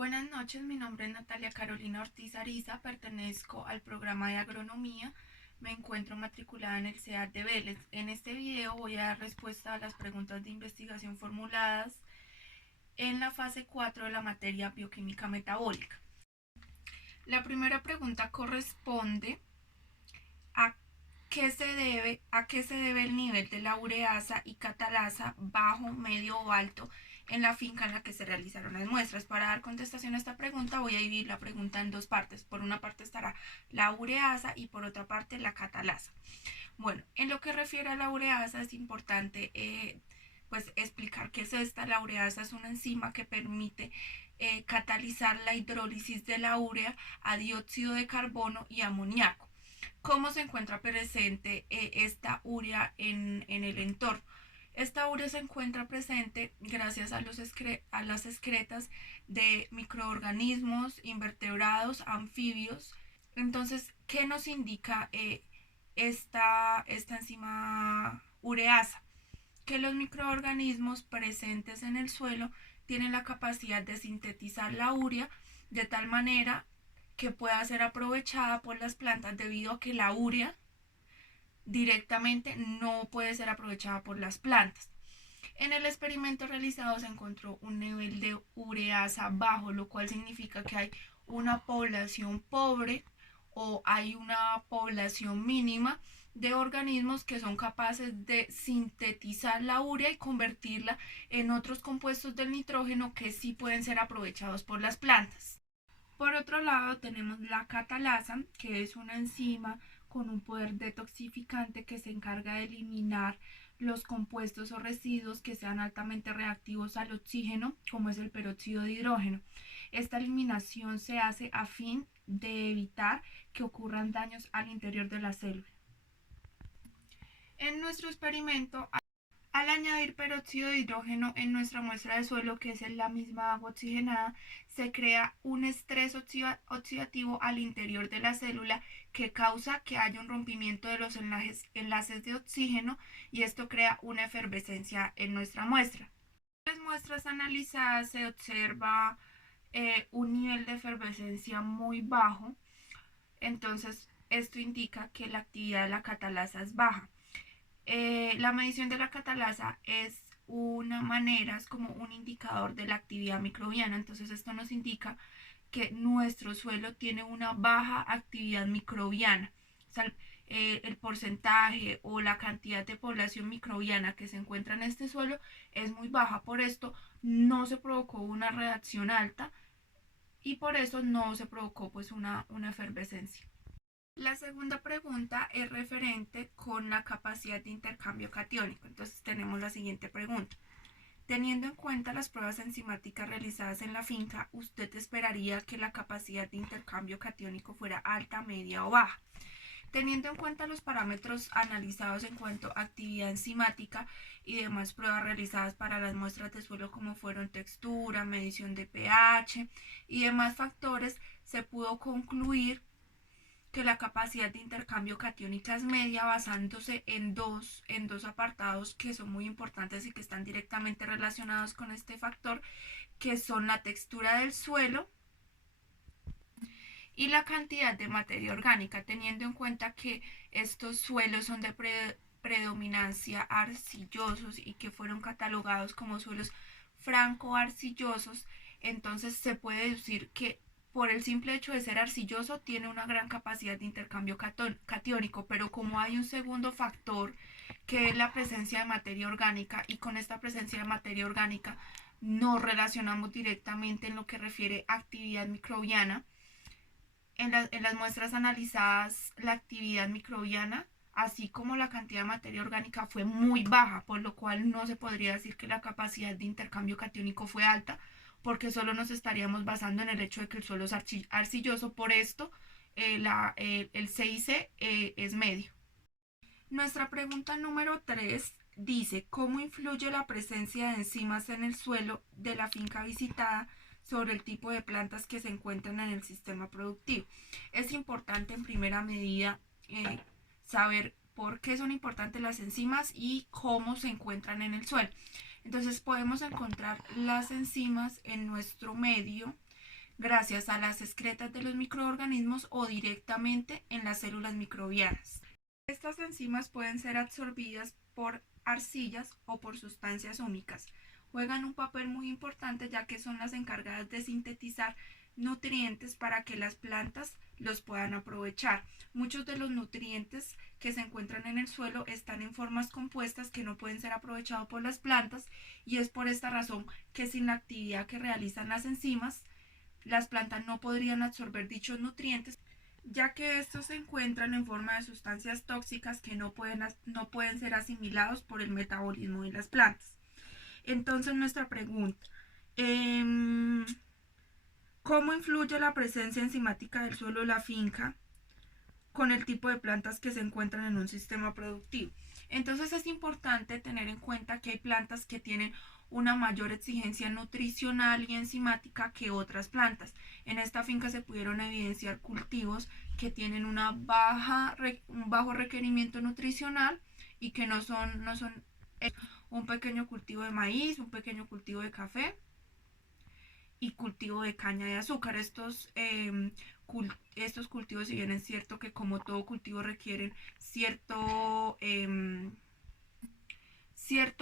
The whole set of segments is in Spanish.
Buenas noches, mi nombre es Natalia Carolina Ortiz Ariza, pertenezco al programa de agronomía, me encuentro matriculada en el CEAT de Vélez. En este video voy a dar respuesta a las preguntas de investigación formuladas en la fase 4 de la materia bioquímica metabólica. La primera pregunta corresponde a ¿a qué se debe el nivel de la ureasa y catalasa bajo, medio o alto en la finca en la que se realizaron las muestras? Para dar contestación a esta pregunta voy a dividir la pregunta en dos partes. Por una parte estará la ureasa y por otra parte la catalasa. Bueno, en lo que refiere a la ureasa es importante pues explicar qué es esta. La ureasa es una enzima que permite catalizar la hidrólisis de la urea a dióxido de carbono y amoníaco. ¿Cómo se encuentra presente esta urea en el entorno? Esta urea se encuentra presente gracias a las excretas de microorganismos, invertebrados, anfibios. Entonces, ¿qué nos indica esta enzima ureasa? Que los microorganismos presentes en el suelo tienen la capacidad de sintetizar la urea de tal manera que pueda ser aprovechada por las plantas, debido a que la urea directamente no puede ser aprovechada por las plantas. En el experimento realizado se encontró un nivel de ureasa bajo, lo cual significa que hay una población pobre o hay una población mínima de organismos que son capaces de sintetizar la urea y convertirla en otros compuestos del nitrógeno que sí pueden ser aprovechados por las plantas. Por otro lado, tenemos la catalasa, que es una enzima con un poder detoxificante que se encarga de eliminar los compuestos o residuos que sean altamente reactivos al oxígeno, como es el peróxido de hidrógeno. Esta eliminación se hace a fin de evitar que ocurran daños al interior de la célula. En nuestro experimento, al añadir peróxido de hidrógeno en nuestra muestra de suelo, que es la misma agua oxigenada, se crea un estrés oxidativo al interior de la célula que causa que haya un rompimiento de los enlaces de oxígeno, y esto crea una efervescencia en nuestra muestra. En las muestras analizadas se observa un nivel de efervescencia muy bajo, entonces esto indica que la actividad de la catalasa es baja. La medición de la catalasa es una manera, es como un indicador de la actividad microbiana. Entonces esto nos indica que nuestro suelo tiene una baja actividad microbiana. O sea, el porcentaje o la cantidad de población microbiana que se encuentra en este suelo es muy baja. Por esto no se provocó una reacción alta y por eso no se provocó pues una efervescencia. La segunda pregunta es referente con la capacidad de intercambio catiónico. Entonces tenemos la siguiente pregunta. Teniendo en cuenta las pruebas enzimáticas realizadas en la finca, ¿usted esperaría que la capacidad de intercambio catiónico fuera alta, media o baja? Teniendo en cuenta los parámetros analizados en cuanto a actividad enzimática y demás pruebas realizadas para las muestras de suelo, como fueron textura, medición de pH y demás factores, se pudo concluir que la capacidad de intercambio catiónica es media, basándose en dos apartados que son muy importantes y que están directamente relacionados con este factor, que son la textura del suelo y la cantidad de materia orgánica, teniendo en cuenta que estos suelos son de predominancia arcillosos y que fueron catalogados como suelos franco-arcillosos. Entonces se puede deducir que por el simple hecho de ser arcilloso tiene una gran capacidad de intercambio catiónico, pero como hay un segundo factor que es la presencia de materia orgánica, y con esta presencia de materia orgánica nos relacionamos directamente en lo que refiere a actividad microbiana. En las muestras analizadas, la actividad microbiana, así como la cantidad de materia orgánica, fue muy baja, por lo cual no se podría decir que la capacidad de intercambio catiónico fue alta, porque solo nos estaríamos basando en el hecho de que el suelo es arcilloso. Por esto, el CIC es medio. Nuestra pregunta número 3 dice: ¿cómo influye la presencia de enzimas en el suelo de la finca visitada sobre el tipo de plantas que se encuentran en el sistema productivo? Es importante en primera medida saber por qué son importantes las enzimas y cómo se encuentran en el suelo. Entonces podemos encontrar las enzimas en nuestro medio gracias a las excretas de los microorganismos o directamente en las células microbianas. Estas enzimas pueden ser absorbidas por arcillas o por sustancias húmicas. Juegan un papel muy importante ya que son las encargadas de sintetizar nutrientes para que las plantas los puedan aprovechar. Muchos de los nutrientes que se encuentran en el suelo están en formas compuestas que no pueden ser aprovechados por las plantas y es por esta razón que sin la actividad que realizan las enzimas, las plantas no podrían absorber dichos nutrientes, ya que estos se encuentran en forma de sustancias tóxicas que no pueden ser asimilados por el metabolismo de las plantas. Entonces nuestra pregunta, eh, ¿cómo influye la presencia enzimática del suelo de la finca con el tipo de plantas que se encuentran en un sistema productivo? Entonces es importante tener en cuenta que hay plantas que tienen una mayor exigencia nutricional y enzimática que otras plantas. En esta finca se pudieron evidenciar cultivos que tienen un bajo requerimiento nutricional y que no son un pequeño cultivo de maíz, un pequeño cultivo de café y cultivo de caña de azúcar. Estos cultivos, si bien es cierto que como todo cultivo requieren cierto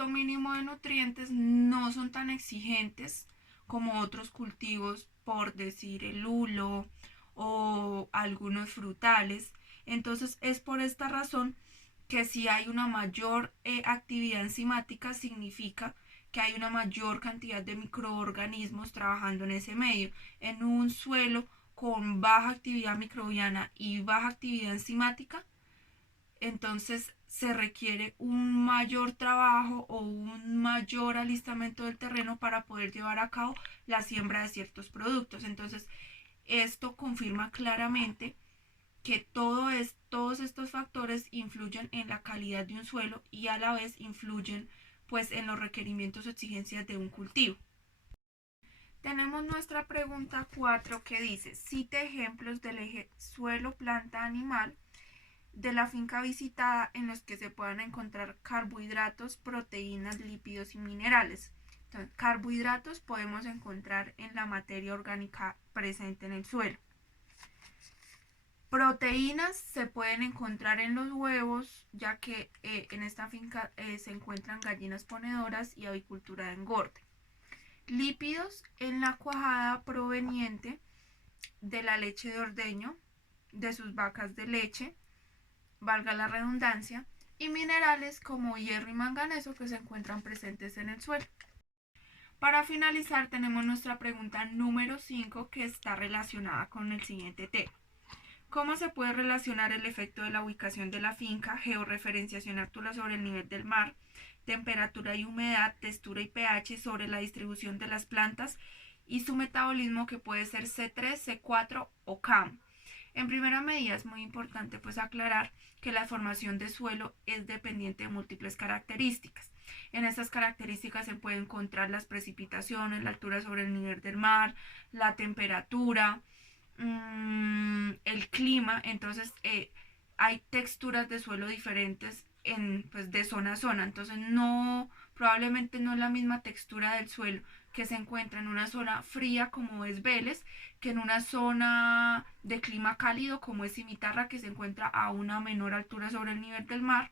mínimo de nutrientes, no son tan exigentes como otros cultivos, por decir el lulo o algunos frutales. Entonces es por esta razón que si hay una mayor actividad enzimática significa que hay una mayor cantidad de microorganismos trabajando en ese medio. En un suelo con baja actividad microbiana y baja actividad enzimática, entonces se requiere un mayor trabajo o un mayor alistamiento del terreno para poder llevar a cabo la siembra de ciertos productos. Entonces, esto confirma claramente que todos estos factores influyen en la calidad de un suelo y a la vez influyen pues en los requerimientos o exigencias de un cultivo. Tenemos nuestra pregunta 4 que dice, cite ejemplos del eje suelo, planta, animal de la finca visitada en los que se puedan encontrar carbohidratos, proteínas, lípidos y minerales. Entonces, carbohidratos podemos encontrar en la materia orgánica presente en el suelo. Proteínas se pueden encontrar en los huevos, ya que en esta finca se encuentran gallinas ponedoras y avicultura de engorde. Lípidos en la cuajada proveniente de la leche de ordeño, de sus vacas de leche, valga la redundancia, y minerales como hierro y manganeso que se encuentran presentes en el suelo. Para finalizar tenemos nuestra pregunta número 5 que está relacionada con el siguiente tema. ¿Cómo se puede relacionar el efecto de la ubicación de la finca, georreferenciación actual sobre el nivel del mar, temperatura y humedad, textura y pH sobre la distribución de las plantas y su metabolismo que puede ser C3, C4 o CAM? En primera medida es muy importante pues aclarar que la formación de suelo es dependiente de múltiples características. En estas características se pueden encontrar las precipitaciones, la altura sobre el nivel del mar, la temperatura, el clima. Entonces hay texturas de suelo diferentes pues, de zona a zona. Entonces probablemente no es la misma textura del suelo que se encuentra en una zona fría como es Vélez, que en una zona de clima cálido como es Cimitarra, que se encuentra a una menor altura sobre el nivel del mar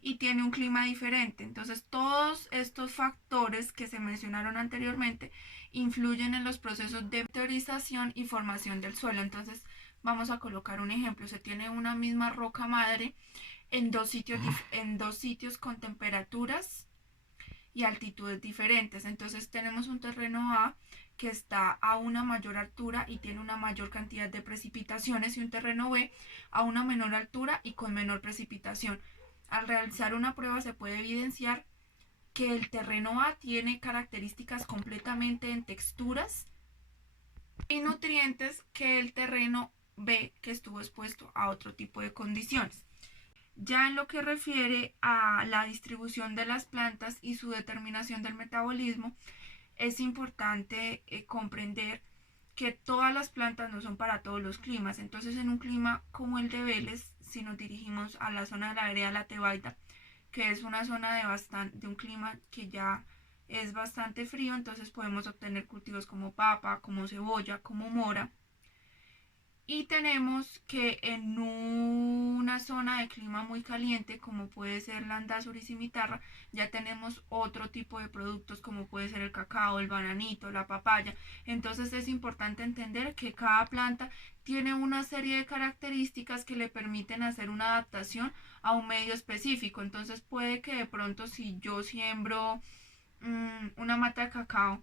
y tiene un clima diferente. Entonces todos estos factores que se mencionaron anteriormente influyen en los procesos de meteorización y formación del suelo. Entonces vamos a colocar un ejemplo. Se tiene una misma roca madre en dos sitios con temperaturas y altitudes diferentes. Entonces tenemos un terreno A que está a una mayor altura y tiene una mayor cantidad de precipitaciones y un terreno B a una menor altura y con menor precipitación. Al realizar una prueba se puede evidenciar que el terreno A tiene características completamente en texturas y nutrientes que el terreno B que estuvo expuesto a otro tipo de condiciones. Ya en lo que refiere a la distribución de las plantas y su determinación del metabolismo, es importante comprender que todas las plantas no son para todos los climas. Entonces, en un clima como el de Vélez, si nos dirigimos a la zona de la vereda La Tebaida, que es una zona de un clima que ya es bastante frío, entonces podemos obtener cultivos como papa, como cebolla, como mora. Y tenemos que en una zona de clima muy caliente, como puede ser Landazuri y Cimitarra, ya tenemos otro tipo de productos como puede ser el cacao, el bananito, la papaya. Entonces es importante entender que cada planta tiene una serie de características que le permiten hacer una adaptación a un medio específico. Entonces puede que de pronto si yo siembro una mata de cacao,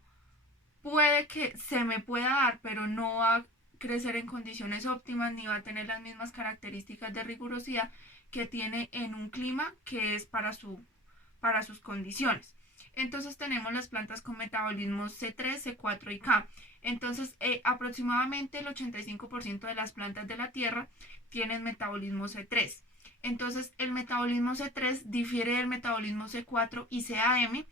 puede que se me pueda dar, pero no va a crecer en condiciones óptimas ni va a tener las mismas características de rigurosidad que tiene en un clima que es para sus condiciones. Entonces tenemos las plantas con metabolismo C3, C4 y K. Entonces aproximadamente el 85% de las plantas de la Tierra tienen metabolismo C3. Entonces el metabolismo C3 difiere del metabolismo C4 y CAM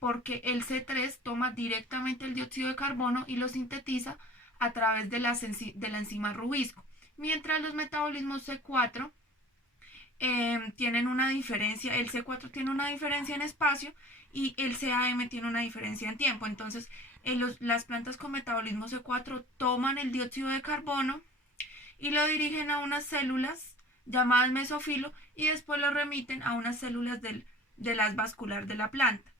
porque el C3 toma directamente el dióxido de carbono y lo sintetiza a través de la enzima rubisco, mientras los metabolismos C4 tienen una diferencia, el C4 tiene una diferencia en espacio y el CAM tiene una diferencia en tiempo. Entonces, las plantas con metabolismo C4 toman el dióxido de carbono y lo dirigen a unas células llamadas mesófilo y después lo remiten a unas células de las vascular de la planta,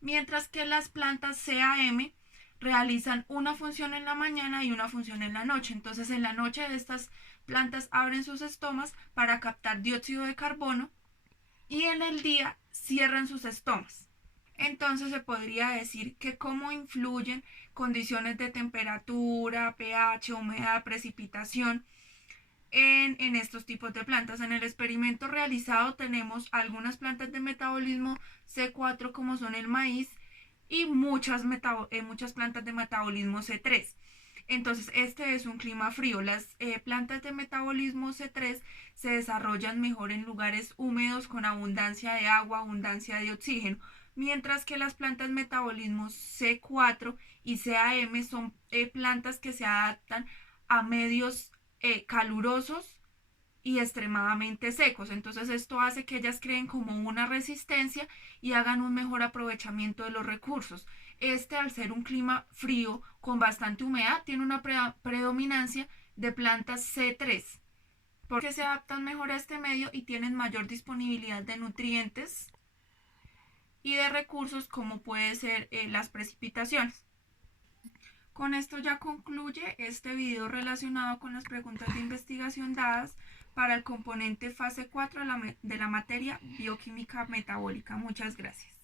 mientras que las plantas CAM realizan una función en la mañana y una función en la noche. Entonces en la noche estas plantas abren sus estomas para captar dióxido de carbono y en el día cierran sus estomas. Entonces se podría decir que cómo influyen condiciones de temperatura, pH, humedad, precipitación en estos tipos de plantas. En el experimento realizado tenemos algunas plantas de metabolismo C4 como son el maíz y muchas plantas de metabolismo C3. Entonces este es un clima frío. Las plantas de metabolismo C3 se desarrollan mejor en lugares húmedos con abundancia de agua, abundancia de oxígeno, mientras que las plantas metabolismo C4 y CAM son plantas que se adaptan a medios calurosos y extremadamente secos. Entonces esto hace que ellas creen como una resistencia y hagan un mejor aprovechamiento de los recursos. Este, al ser un clima frío con bastante humedad, tiene una predominancia de plantas C3 porque se adaptan mejor a este medio y tienen mayor disponibilidad de nutrientes y de recursos como puede ser las precipitaciones. Con esto ya concluye este video relacionado con las preguntas de investigación dadas para el componente fase 4 de la materia bioquímica metabólica. Muchas gracias.